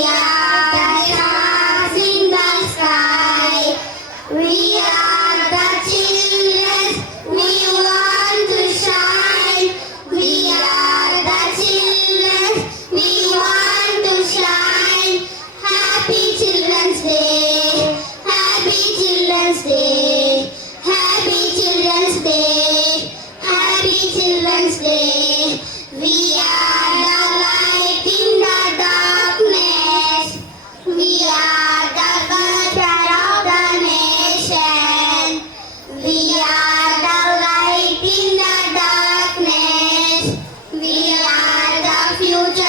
are the stars in the sky. We are the children. We want to shine. We are the children. We want to shine. Happy Children's Day. Happy Children's Day. Happy Children's Day. Happy Children's Day. We are the light in the darkness. We are the culture of the nation. We are the light in the darkness. We are the future